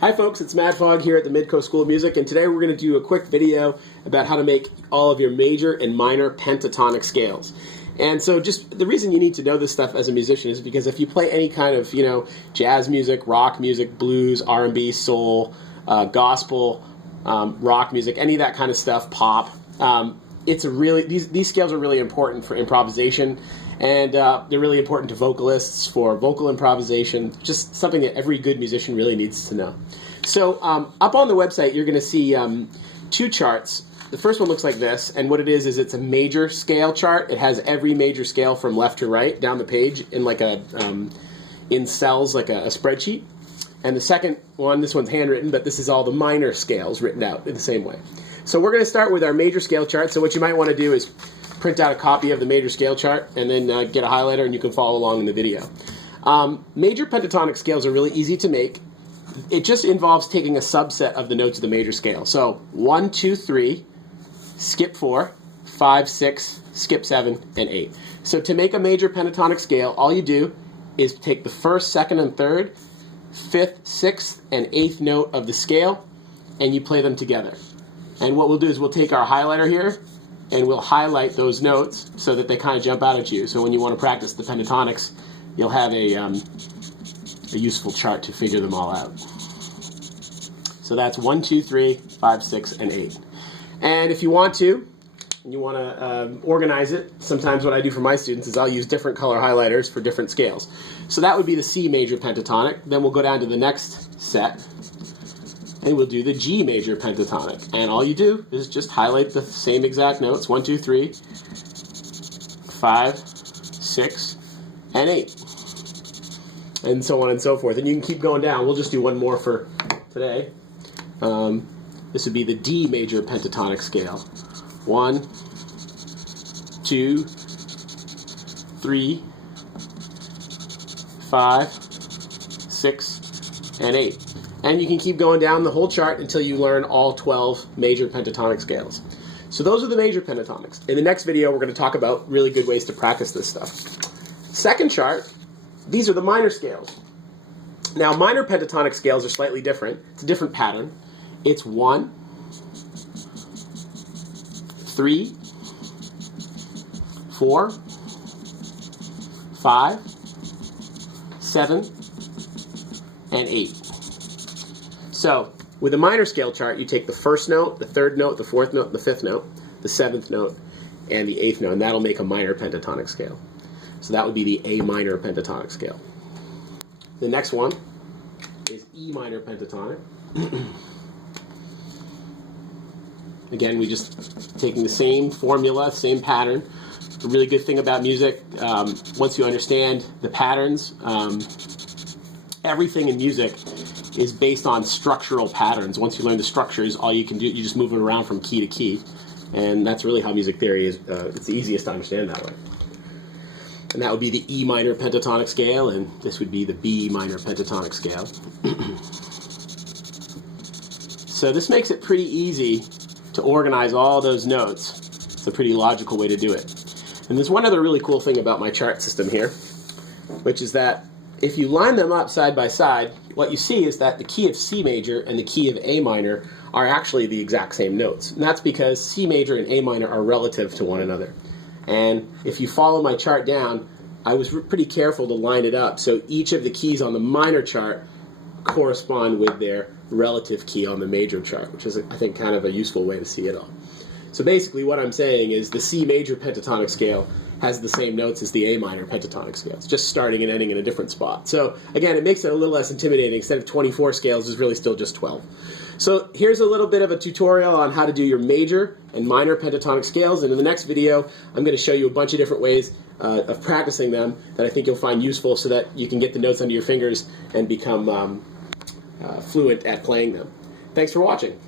Hi folks, it's Matt Fogg here at the Midco School of Music, and today we're going to do a quick video about how to make all of your major and minor pentatonic scales. And so just the reason you need to know this stuff as a musician is because if you play any kind of, jazz music, rock music, blues, R&B, soul, gospel, rock music, any of that kind of stuff, pop, these scales are really important for improvisation, and they're really important to vocalists for vocal improvisation, just something that every good musician really needs to know. So up on the website you're going to see two charts. The first one looks like this, and what it is it's a major scale chart. It has every major scale from left to right down the page in like in cells, like a spreadsheet. And the second one, this one's handwritten, but this is all the minor scales written out in the same way. So we're going to start with our major scale chart. So what you might want to do is print out a copy of the major scale chart and then get a highlighter and you can follow along in the video. Major pentatonic scales are really easy to make. It just involves taking a subset of the notes of the major scale. So 1, 2, 3, skip 4, 5, 6, skip 7, and 8. So to make a major pentatonic scale, all you do is take the first, second, and third, fifth, sixth, and eighth note of the scale, and you play them together. And what we'll do is we'll take our highlighter here, and we'll highlight those notes so that they kind of jump out at you. So when you want to practice the pentatonics, you'll have a useful chart to figure them all out. So that's 1, 2, 3, 5, 6, and 8. And if you want to organize it, sometimes what I do for my students is I'll use different color highlighters for different scales. So that would be the C major pentatonic. Then we'll go down to the next set, and we'll do the G major pentatonic. And all you do is just highlight the same exact notes, 1, 2, 3, 5, 6, and 8. And so on and so forth. And you can keep going down. We'll just do one more for today. This would be the D major pentatonic scale. 1, 2, 3, 5, 6, and 8. And you can keep going down the whole chart until you learn all 12 major pentatonic scales. So those are the major pentatonics. In the next video, we're going to talk about really good ways to practice this stuff. Second chart, these are the minor scales. Now, minor pentatonic scales are slightly different. It's a different pattern. It's 1, 3, 4, 5, 7, and 8. So, with a minor scale chart, you take the first note, the third note, the fourth note, the fifth note, the seventh note, and the eighth note, and that'll make a minor pentatonic scale. So that would be the A minor pentatonic scale. The next one is E minor pentatonic. Again, we just taking the same formula, same pattern. The really good thing about music, once you understand the patterns, everything in music is based on structural patterns. Once you learn the structures, all you can do, you just move it around from key to key. And that's really how music theory is, it's the easiest to understand that way. And that would be the E minor pentatonic scale, and this would be the B minor pentatonic scale. So this makes it pretty easy to organize all those notes. It's a pretty logical way to do it. And there's one other really cool thing about my chart system here, which is that if you line them up side by side, what you see is that the key of C major and the key of A minor are actually the exact same notes. And that's because C major and A minor are relative to one another. And if you follow my chart down, I was pretty careful to line it up so each of the keys on the minor chart correspond with their relative key on the major chart, which is, I think, kind of a useful way to see it all. So basically what I'm saying is the C major pentatonic scale has the same notes as the A minor pentatonic scale. It's just starting and ending in a different spot. So again, it makes it a little less intimidating. Instead of 24 scales, there's really still just 12. So here's a little bit of a tutorial on how to do your major and minor pentatonic scales, and in the next video I'm going to show you a bunch of different ways of practicing them that I think you'll find useful so that you can get the notes under your fingers and become fluent at playing them. Thanks for watching.